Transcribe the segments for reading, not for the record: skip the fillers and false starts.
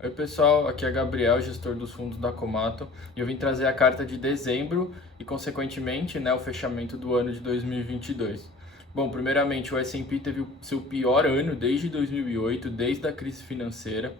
Oi pessoal, aqui é Gabriel, gestor dos fundos da Komato, e eu vim trazer a carta de dezembro e consequentemente, o fechamento do ano de 2022. Bom, primeiramente o S&P teve o seu pior ano desde 2008, desde a crise financeira,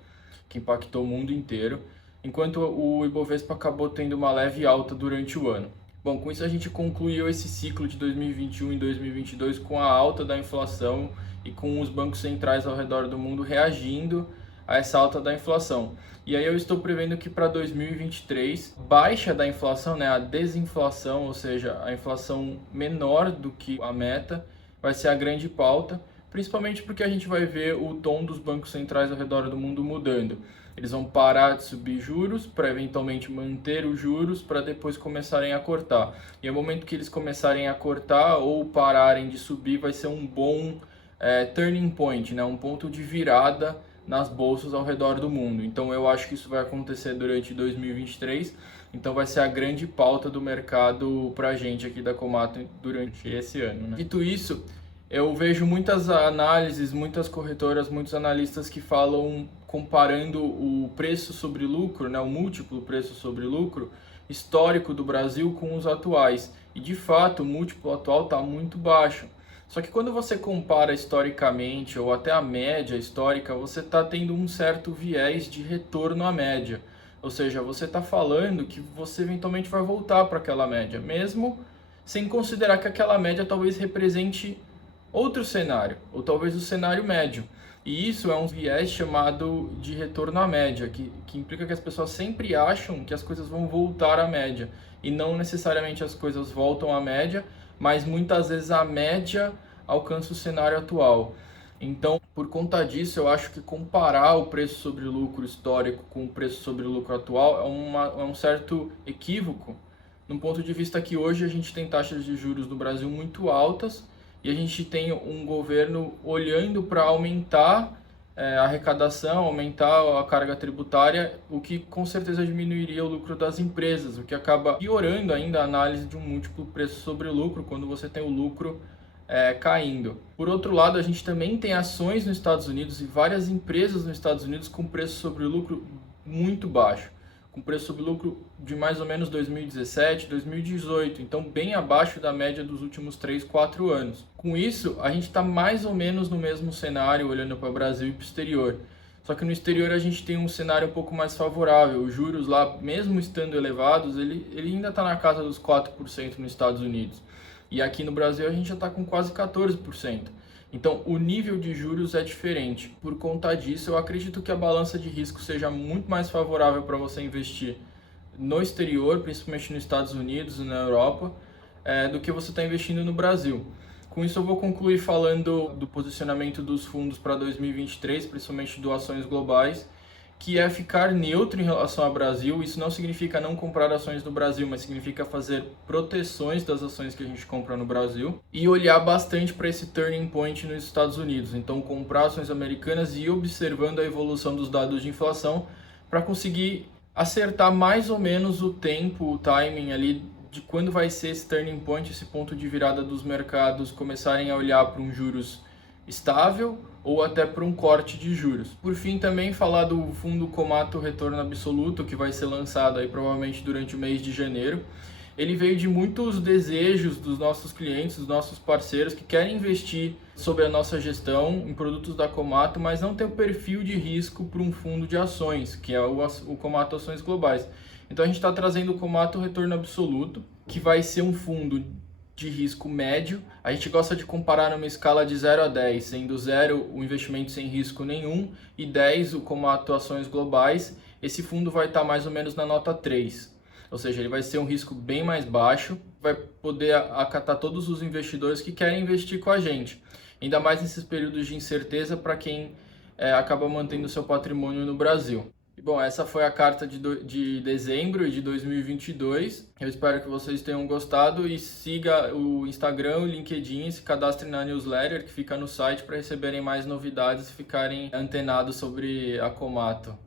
que impactou o mundo inteiro, enquanto o Ibovespa acabou tendo uma leve alta durante o ano. Bom, com isso a gente concluiu esse ciclo de 2021 e 2022 com a alta da inflação e com os bancos centrais ao redor do mundo reagindo a essa alta da inflação. E aí eu estou prevendo que para 2023, baixa da inflação, a desinflação, ou seja, a inflação menor do que a meta, vai ser a grande pauta, principalmente porque a gente vai ver o tom dos bancos centrais ao redor do mundo mudando. Eles vão parar de subir juros para eventualmente manter os juros para depois começarem a cortar. E no momento que eles começarem a cortar ou pararem de subir, vai ser um bom turning point, um ponto de virada nas bolsas ao redor do mundo. Então eu acho que isso vai acontecer durante 2023. Então vai ser a grande pauta do mercado para a gente aqui da Komato durante esse ano. Dito isso, eu vejo muitas análises, muitas corretoras, muitos analistas que falam comparando o preço sobre lucro, o múltiplo preço sobre lucro histórico do Brasil com os atuais. E de fato, o múltiplo atual está muito baixo. Só que quando você compara historicamente ou até a média histórica, você está tendo um certo viés de retorno à média. Ou seja, você está falando que você eventualmente vai voltar para aquela média, mesmo sem considerar que aquela média talvez represente outro cenário, ou talvez o cenário médio. E isso é um viés chamado de retorno à média, que implica que as pessoas sempre acham que as coisas vão voltar à média. E não necessariamente as coisas voltam à média, mas muitas vezes a média alcança o cenário atual. Então, por conta disso, eu acho que comparar o preço sobre lucro histórico com o preço sobre lucro atual é um certo equívoco, no ponto de vista que hoje a gente tem taxas de juros no Brasil muito altas e a gente tem um governo olhando para aumentar a arrecadação, aumentar a carga tributária, o que com certeza diminuiria o lucro das empresas, o que acaba piorando ainda a análise de um múltiplo preço sobre lucro, quando você tem o lucro caindo. Por outro lado, a gente também tem ações nos Estados Unidos e várias empresas nos Estados Unidos com preço sobre lucro muito baixo, com preço sobre lucro de mais ou menos 2017, 2018, então bem abaixo da média dos últimos 3, 4 anos. Com isso, a gente está mais ou menos no mesmo cenário, olhando para o Brasil e para o exterior. Só que no exterior a gente tem um cenário um pouco mais favorável. Os juros lá, mesmo estando elevados, ele ainda está na casa dos 4% nos Estados Unidos. E aqui no Brasil a gente já está com quase 14%. Então o nível de juros é diferente. Por conta disso, eu acredito que a balança de risco seja muito mais favorável para você investir no exterior, principalmente nos Estados Unidos e na Europa, do que você está investindo no Brasil. Com isso eu vou concluir falando do posicionamento dos fundos para 2023, principalmente doações globais, que é ficar neutro em relação ao Brasil. Isso não significa não comprar ações no Brasil, mas significa fazer proteções das ações que a gente compra no Brasil e olhar bastante para esse turning point nos Estados Unidos. Então, comprar ações americanas e ir observando a evolução dos dados de inflação para conseguir acertar mais ou menos o tempo, o timing ali de quando vai ser esse turning point, esse ponto de virada dos mercados começarem a olhar para um juros estável ou até para um corte de juros. Por fim, também falar do fundo Komato Retorno Absoluto, que vai ser lançado aí provavelmente durante o mês de janeiro. Ele veio de muitos desejos dos nossos clientes, dos nossos parceiros que querem investir sob a nossa gestão em produtos da Komato, mas não tem o perfil de risco para um fundo de ações, que é o Komato Ações Globais. Então a gente está trazendo o Komato Retorno Absoluto, que vai ser um fundo de risco médio. A gente gosta de comparar numa escala de 0 a 10, sendo 0 o investimento sem risco nenhum e 10 o Komato Ações Globais. Esse fundo vai estar mais ou menos na nota 3. Ou seja, ele vai ser um risco bem mais baixo, vai poder acatar todos os investidores que querem investir com a gente. Ainda mais nesses períodos de incerteza para quem acaba mantendo seu patrimônio no Brasil. E, bom, essa foi a carta de dezembro de 2022. Eu espero que vocês tenham gostado e siga o Instagram, o LinkedIn, se cadastre na newsletter que fica no site para receberem mais novidades e ficarem antenados sobre a Komato.